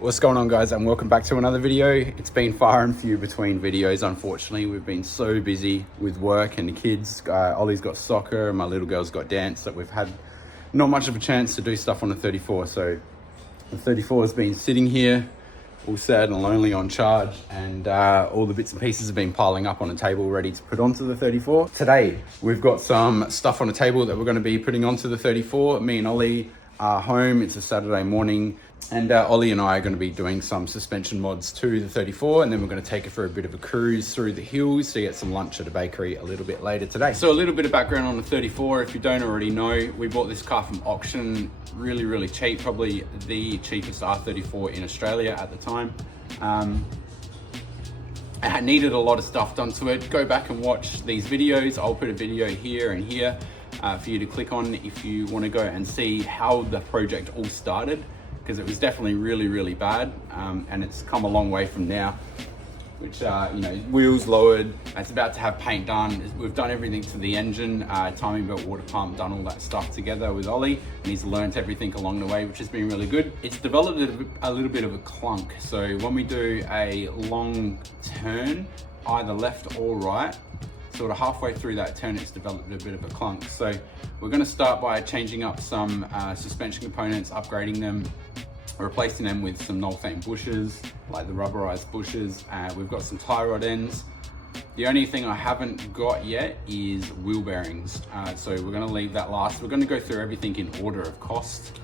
What's going on, guys, and welcome back to another video. It's been far and few between videos, unfortunately. We've been so busy with work and the kids. Ollie's got soccer and my little girl's got dance, that we've had not much of a chance to do stuff on the 34. So the 34 has been sitting here all sad and lonely on charge, and all the bits and pieces have been piling up on a table ready to put onto the 34. Today we've got some stuff on a table that we're going to be putting onto the 34. Me and Ollie are home. It's a Saturday morning, and Ollie and I are going to be doing some suspension mods to the 34, and then we're going to take it for a bit of a cruise through the hills to get some lunch at a bakery a little bit later today. So a little bit of background on the 34. If you don't already know, we bought this car from auction really cheap, probably the cheapest R34 in Australia at the time. It had needed a lot of stuff done to it. Go back and watch these videos. I'll put a video here and here for you to click on if you want to go and see how the project all started, because it was definitely really bad, and it's come a long way from now, which you know, wheels lowered, it's about to have paint done. We've done everything to the engine, timing belt, water pump, done all that stuff together with Ollie, and he's learnt everything along the way, which has been really good. It's developed a little bit of a clunk, so when we do a long turn, either left or right, sort of halfway through that turn, it's developed a bit of a clunk. So we're going to start by changing up some suspension components, upgrading them, replacing them with some Nolfane bushes, like the rubberized bushes. We've got some tie rod ends. The only thing I haven't got yet is wheel bearings. So we're going to leave that last. We're going to go through everything in order of cost.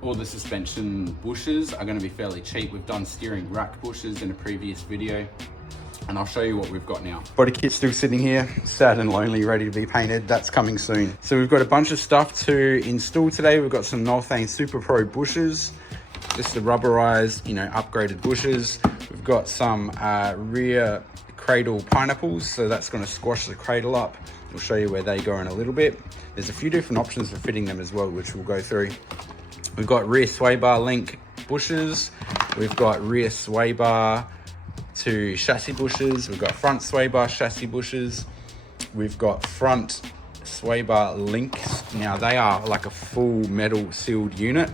All the suspension bushes are going to be fairly cheap. We've done steering rack bushes in a previous video, and I'll show you what we've got now. Body kit's still sitting here, sad and lonely, ready to be painted. That's coming soon. So we've got a bunch of stuff to install today. We've got some Nissan SuperPro bushes, just the rubberized, you know, upgraded bushes. We've got some rear cradle pineapples, so that's going to squash the cradle up. We'll show you where they go in a little bit. There's a few different options for fitting them as well, which we'll go through. We've got rear sway bar link bushes. We've got rear sway bar to chassis bushes. We've got front sway bar chassis bushes. We've got front sway bar links. Now they are like a full metal sealed unit.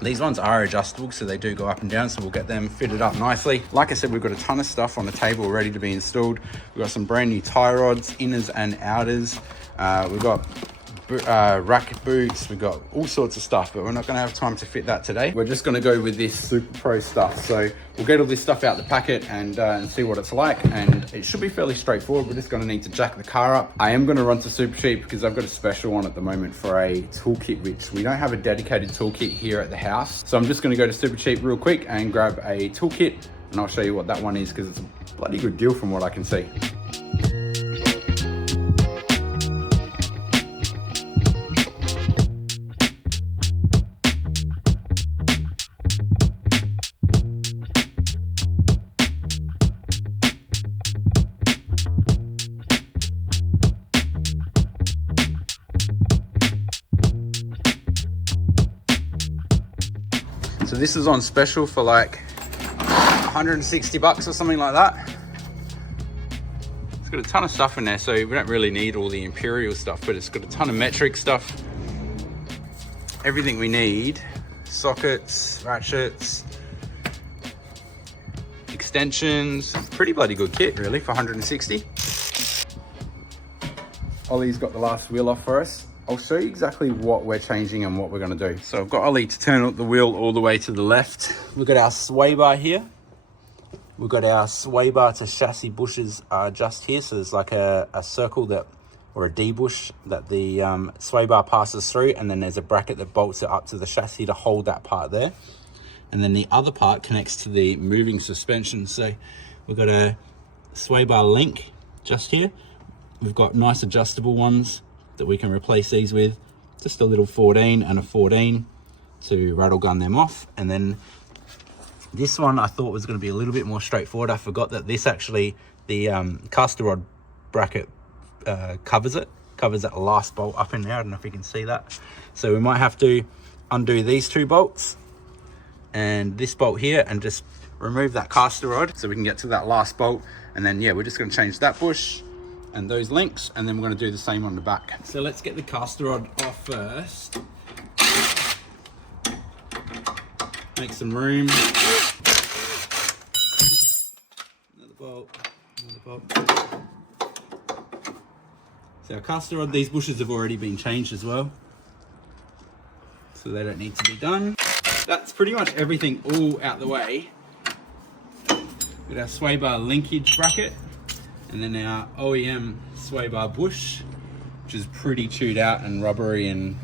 These ones are adjustable, so they do go up and down, so we'll get them fitted up nicely. Like I said, we've got a ton of stuff on the table ready to be installed. We've got some brand new tie rods, inners and outers. We've got racket boots, we've got all sorts of stuff, but we're not going to have time to fit that today. We're just going to go with this SuperPro stuff. So we'll get all this stuff out the packet and see what it's like, and it should be fairly straightforward. We're just going to need to jack the car up. I am going to run to Super Cheap because I've got a special one at the moment for a toolkit, which we don't have a dedicated toolkit here at the house. So I'm just going to go to Super Cheap real quick and grab a toolkit, and I'll show you what that one is, because it's a bloody good deal from what I can see. So this is on special for like 160 bucks or something like that. It's got a ton of stuff in there, so we don't really need all the Imperial stuff, but it's got a ton of metric stuff. Everything we need: sockets, ratchets, extensions. Pretty bloody good kit really for 160. Ollie's got the last wheel off for us. I'll show you exactly what we're changing and what we're going to do. So I've got Ollie to turn the wheel all the way to the left. We've got our sway bar here. We've got our sway bar to chassis bushes just here. So there's like a circle that, or a D bush that the sway bar passes through, and then there's a bracket that bolts it up to the chassis to hold that part there. And then the other part connects to the moving suspension. So we've got a sway bar link just here. We've got nice adjustable ones that we can replace these with, just a little 14 and a 14 to rattle gun them off. And then this one I thought was going to be a little bit more straightforward. I forgot that this actually, the caster rod bracket covers that last bolt up in there. I don't know if you can see that. So we might have to undo these two bolts and this bolt here and just remove that caster rod so we can get to that last bolt. And then yeah, we're just going to change that bush and those links, and then we're going to do the same on the back. So let's get the caster rod off first. Make some room. Another bolt. So our caster rod, these bushes have already been changed as well, so they don't need to be done. That's pretty much everything all out the way. Got our sway bar linkage bracket, and then our OEM sway bar bush, which is pretty chewed out and rubbery and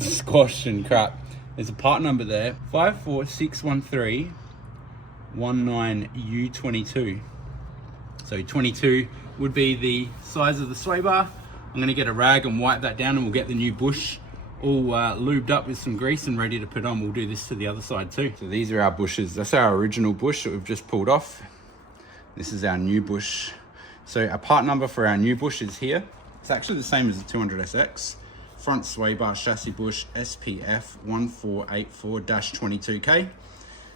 squashed and crap. There's a part number there, 5461319U22. So 22 would be the size of the sway bar. I'm gonna get a rag and wipe that down, and we'll get the new bush all lubed up with some grease and ready to put on. We'll do this to the other side too. So these are our bushes. That's our original bush that we've just pulled off. This is our new bush. So our part number for our new bush is here. It's actually the same as the 200SX. Front sway bar chassis bush SPF 1484-22K.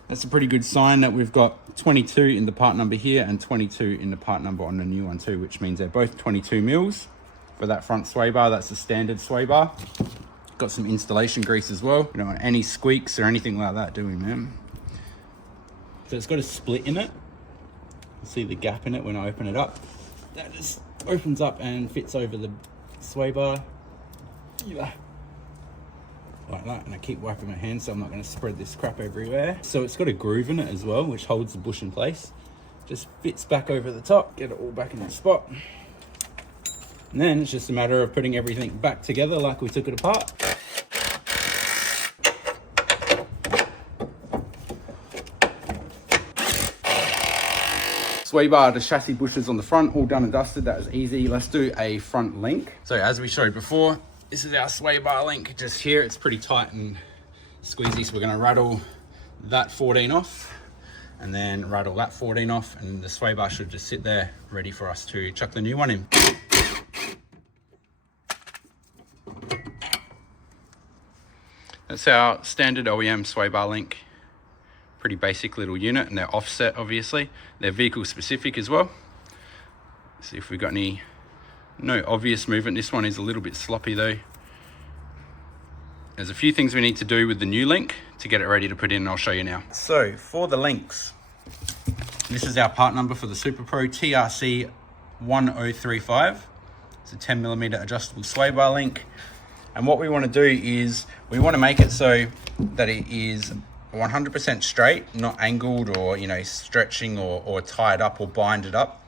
That's a pretty good sign that we've got 22 in the part number here and 22 in the part number on the new one too, which means they're both 22 mils for that front sway bar. That's the standard sway bar. Got some installation grease as well. We don't want any squeaks or anything like that, do we, man? So it's got a split in it. See the gap in it when I open it up. That just opens up and fits over the sway bar. Yeah. Like that, and I keep wiping my hands so I'm not going to spread this crap everywhere. So it's got a groove in it as well, which holds the bush in place. Just fits back over the top, get it all back in the spot. And then it's just a matter of putting everything back together like we took it apart. Sway bar, the chassis bushes on the front, all done and dusted. That was easy. Let's do a front link. So as we showed before, this is our sway bar link just here. It's pretty tight and squeezy, so we're gonna rattle that 14 off and then rattle that 14 off, and the sway bar should just sit there ready for us to chuck the new one in. That's our standard OEM sway bar link. Pretty basic little unit, and they're offset obviously. They're vehicle specific as well. Let's see if we've got any. No obvious movement. This one is a little bit sloppy though. There's a few things we need to do with the new link to get it ready to put in, and I'll show you now. So for the links, this is our part number for the SuperPro TRC 1035. It's a 10mm adjustable sway bar link. And what we want to do is we want to make it so that it is 100% straight, not angled or, you know, stretching or tied up or binded up.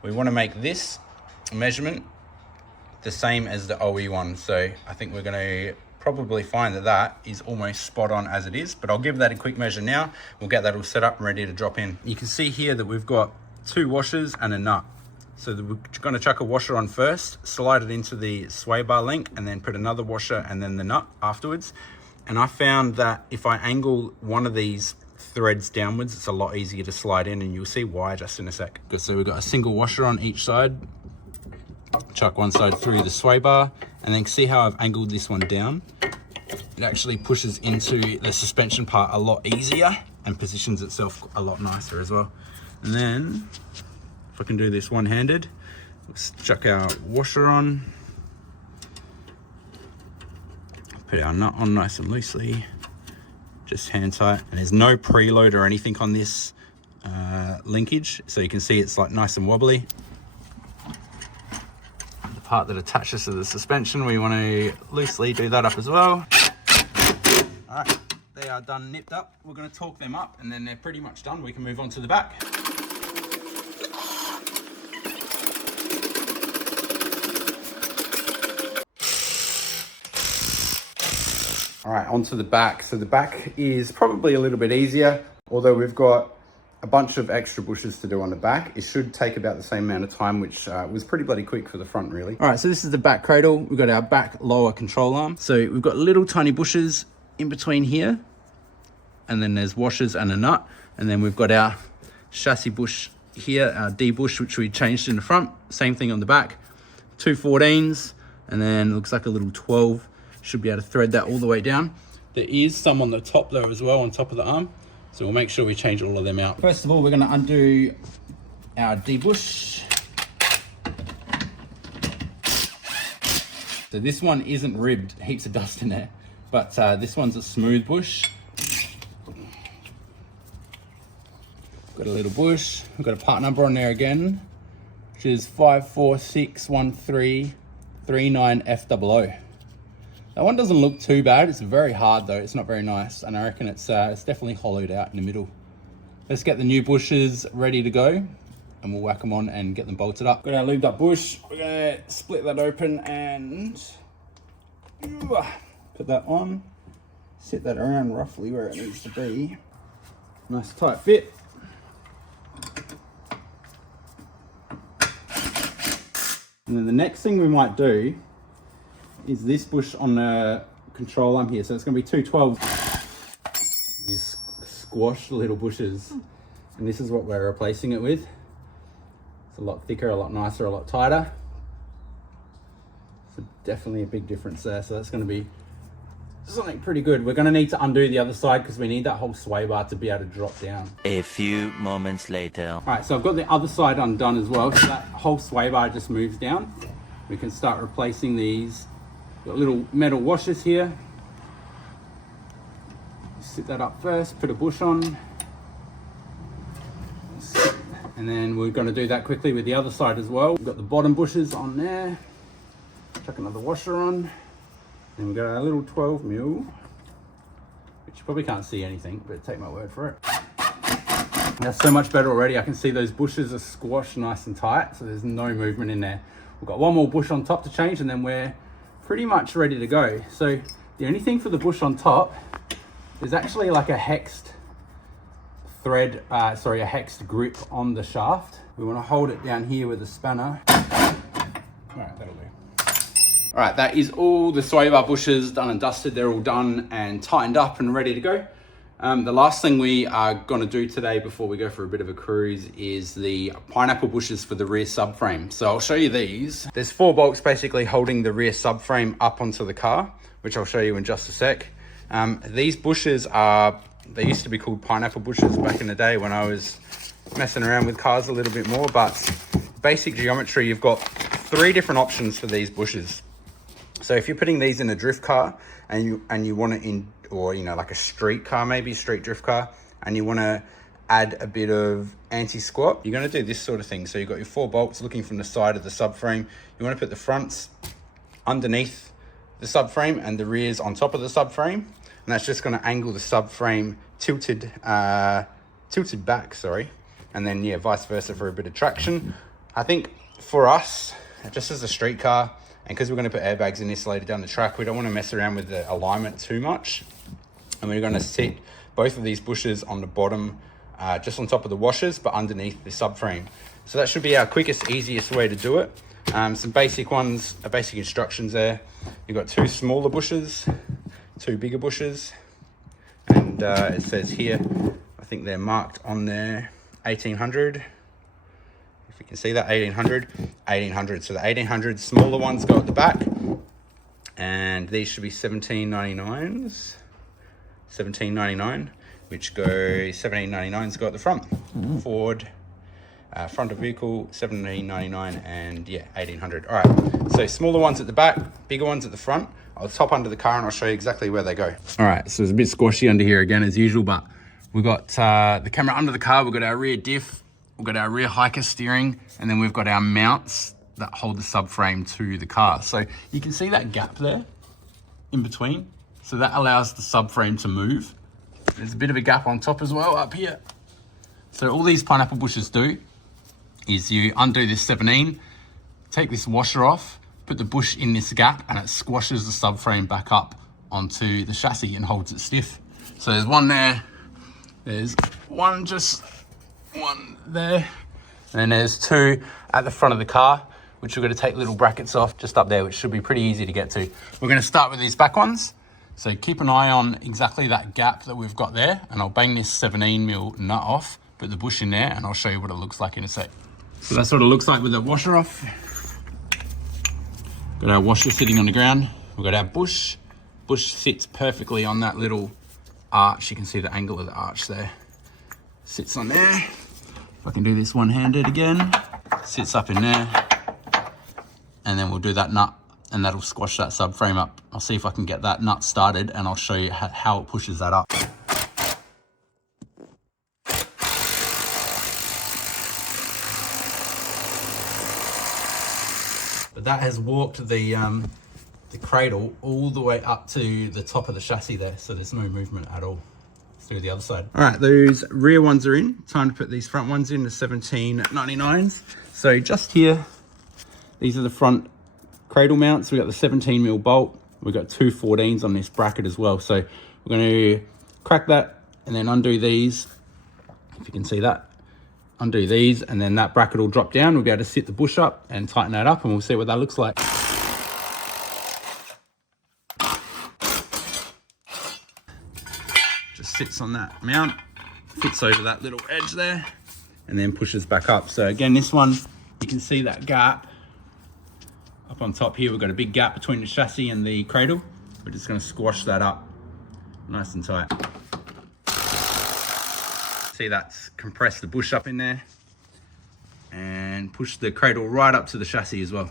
We want to make this measurement the same as the OE one. So I think we're going to probably find that that is almost spot on as it is, but I'll give that a quick measure now. We'll get that all set up and ready to drop in. You can see here that we've got 2 washers and a nut. So we're going to chuck a washer on first, slide it into the sway bar link, and then put another washer and then the nut afterwards. And I found that if I angle one of these threads downwards, it's a lot easier to slide in, and you'll see why just in a sec. Good, so we've got a single washer on each side. Chuck one side through the sway bar, and then see how I've angled this one down. It actually pushes into the suspension part a lot easier and positions itself a lot nicer as well. And then if I can do this one-handed, let's chuck our washer on. Put our nut on nice and loosely, just hand tight. And there's no preload or anything on this linkage, so you can see it's like nice and wobbly. The part that attaches to the suspension, we want to loosely do that up as well. All right, they are done, nipped up. We're going to torque them up, and then they're pretty much done. We can move on to the back. All right, onto the back. So the back is probably a little bit easier, although we've got a bunch of extra bushes to do on the back. It should take about the same amount of time, which was pretty bloody quick for the front, really. All right, so this is the back cradle. We've got our back lower control arm. So we've got little tiny bushes in between here, and then there's washers and a nut. And then we've got our chassis bush here, our D bush, which we changed in the front. Same thing on the back. 2 14s, and then it looks like a little 12. Should be able to thread that all the way down. There is some on the top though as well, on top of the arm. So we'll make sure we change all of them out. First of all, we're gonna undo our D-bush. So this one isn't ribbed, heaps of dust in there, but this one's a smooth bush. Got a little bush. We've got a part number on there again, which is 5461339FOO. That one doesn't look too bad. It's very hard though. It's not very nice, and I reckon it's definitely hollowed out in the middle. Let's get the new bushes ready to go, and we'll whack them on and get them bolted up. Got our lubed up bush. We're gonna split that open and put that on. Sit that around roughly where it needs to be. Nice tight fit. And then the next thing we might do is this bush on the control arm here. So it's going to be two 12s. These squashed little bushes. And this is what we're replacing it with. It's a lot thicker, a lot nicer, a lot tighter. So definitely a big difference there. So that's going to be something pretty good. We're going to need to undo the other side because we need that whole sway bar to be able to drop down. A few moments later. All right, so I've got the other side undone as well. So that whole sway bar just moves down. We can start replacing these. Got little metal washers here. Sit that up first, put a bush on. And then we're going to do that quickly with the other side as well. We've got the bottom bushes on there. Chuck another washer on. Then we've got our little 12mm, which you probably can't see anything, but take my word for it. That's so much better already. I can see those bushes are squashed nice and tight, so there's no movement in there. We've got one more bush on top to change, and then we're pretty much ready to go. So the only thing for the bush on top is actually like a hexed thread, a hexed grip on the shaft. We want to hold it down here with a spanner. All right, that'll do. All right, that is all the sway bar bushes done and dusted. They're all done and tightened up and ready to go. The last thing we are going to do today before we go for a bit of a cruise is the pineapple bushes for the rear subframe. So I'll show you these. There's 4 bolts basically holding the rear subframe up onto the car, which I'll show you in just a sec. These bushes they used to be called pineapple bushes back in the day when I was messing around with cars a little bit more, but basic geometry, you've got 3 different options for these bushes. So if you're putting these in a drift car and you want it in, or like a street car, maybe street drift car, and you want to add a bit of anti-squat, you're going to do this sort of thing. So you've got your 4 bolts looking from the side of the subframe. You want to put the fronts underneath the subframe and the rears on top of the subframe, and that's just going to angle the subframe tilted back, and then vice versa for a bit of traction. I think for us, just as a street car, and because we're going to put airbags in this later down the track, we don't want to mess around with the alignment too much. And we're going to sit both of these bushes on the bottom, just on top of the washers, but underneath the subframe. So that should be our quickest, easiest way to do it. Some basic ones, basic instructions there. You've got 2 smaller bushes, 2 bigger bushes, and it says here, I think they're marked on there, 1800. If you can see that, 1800. So the 1800 smaller ones go at the back, and these should be 1799s. 1799, which go 1799s go at the front. Ford, front of vehicle, 1799, and 1800. All right, so smaller ones at the back, bigger ones at the front. I'll top under the car and I'll show you exactly where they go. All right, so it's a bit squashy under here again as usual, but we've got the camera under the car, we've got our rear diff, we've got our rear hiker steering, and then we've got our mounts that hold the subframe to the car. So you can see that gap there in between. So that allows the subframe to move. There's a bit of a gap on top as well up here. So all these pineapple bushes do is you undo this 17, take this washer off, put the bush in this gap, and it squashes the subframe back up onto the chassis and holds it stiff. So there's one there, there's just one there, and then there's 2 at the front of the car, which we're going to take little brackets off just up there, which should be pretty easy to get to. We're going to start with these back ones. So keep an eye on exactly that gap that we've got there, and I'll bang this 17mm nut off, put the bush in there, and I'll show you what it looks like in a sec. So that's what it looks like with the washer off. Got our washer sitting on the ground. We've got our bush. Bush sits perfectly on that little arch. You can see the angle of the arch there. Sits on there. If I can do this one-handed again, sits up in there. And then we'll do that nut, and that'll squash that subframe up. I'll see if I can get that nut started, and I'll show you how it pushes that up. that has walked the cradle all the way up to the top of the chassis there, so there's no movement at all. Let's do the other side. All right, those rear ones are in. Time to put these front ones in, the 1799s. So just here, these are the front cradle mounts. We've got the 17mm bolt. We've got two 14s on this bracket as well. So we're going to crack that and then undo these, if you can see that. Undo these, and then that bracket will drop down. We'll be able to sit the bush up and tighten that up, and we'll see what that looks like. Just sits on that mount, fits over that little edge there, and then pushes back up. So again, this one, you can see that gap up on top here. We've got a big gap between the chassis and the cradle. We're just going to squash that up nice and tight. See, that's compressed the bush up in there and push the cradle right up to the chassis as well.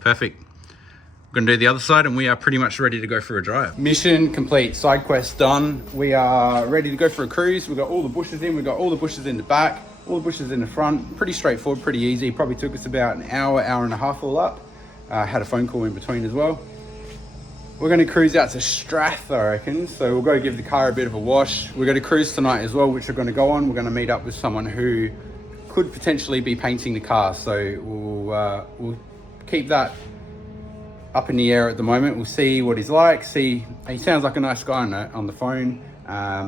Perfect. We're going to do the other side and we are pretty much ready to go for a drive. Mission complete, side quest done. We are ready to go for a cruise. We've got all the bushes in, we've got all the bushes in the back, all the bushes in the front. Pretty straightforward, pretty easy. Probably took us about an hour, hour and a half all up. Had a phone call in between as well. We're going to cruise out to Strath, I reckon. So we'll go give the car a bit of a wash. We're going to cruise tonight as well, which we're going to go on. We're going to meet up with someone who could potentially be painting the car. So we'll keep that up in the air at the moment. We'll see what he's like. See, he sounds like a nice guy on the phone. I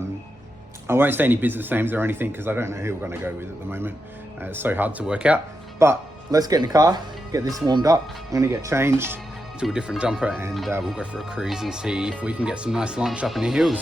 won't say any business names or anything because I don't know who we're going to go with at the moment. It's so hard to work out. But let's get in the car, get this warmed up. I'm going to get changed to a different jumper and we'll go for a cruise and see if we can get some nice lunch up in the hills.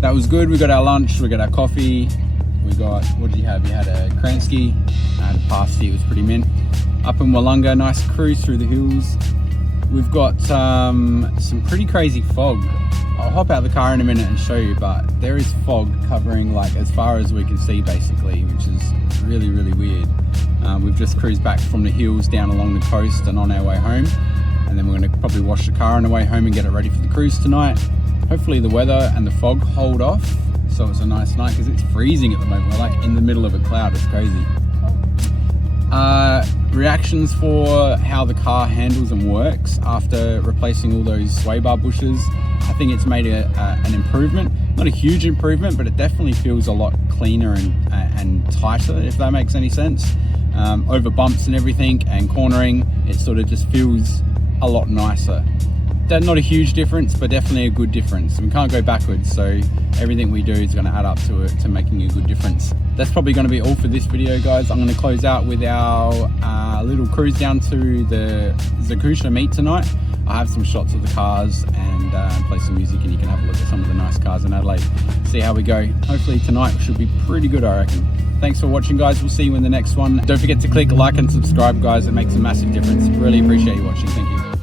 That was good. We got our lunch, we got our coffee, we got, what did you have? You had a Kransky, I had a pasty, it was pretty mint. Up in Wollonga, nice cruise through the hills. We've got some pretty crazy fog. I'll hop out of the car in a minute and show you, but there is fog covering like as far as we can see basically, which is really, really weird. We've just cruised back from the hills down along the coast and on our way home. And then we're gonna probably wash the car on the way home and get it ready for the cruise tonight. Hopefully the weather and the fog hold off, so it's a nice night because it's freezing at the moment. We're like in the middle of a cloud, it's crazy. Reactions for how the car handles and works after replacing all those sway bar bushes. I think it's made an improvement. Not a huge improvement, but it definitely feels a lot cleaner and tighter, if that makes any sense. Over bumps and everything and cornering, it sort of just feels a lot nicer. Not a huge difference, but definitely a good difference. We can't go backwards, so everything we do is going to add up to it, to making a good difference. That's probably going to be all for this video, guys. I'm going to close out with our little cruise down to the Zakusha meet tonight. I have some shots of the cars and play some music, and you can have a look at some of the nice cars in Adelaide. See how we go. Hopefully tonight should be pretty good, I reckon. Thanks for watching, guys. We'll see you in the next one. Don't forget to click like and subscribe, guys. It makes a massive difference. Really appreciate you watching. Thank you.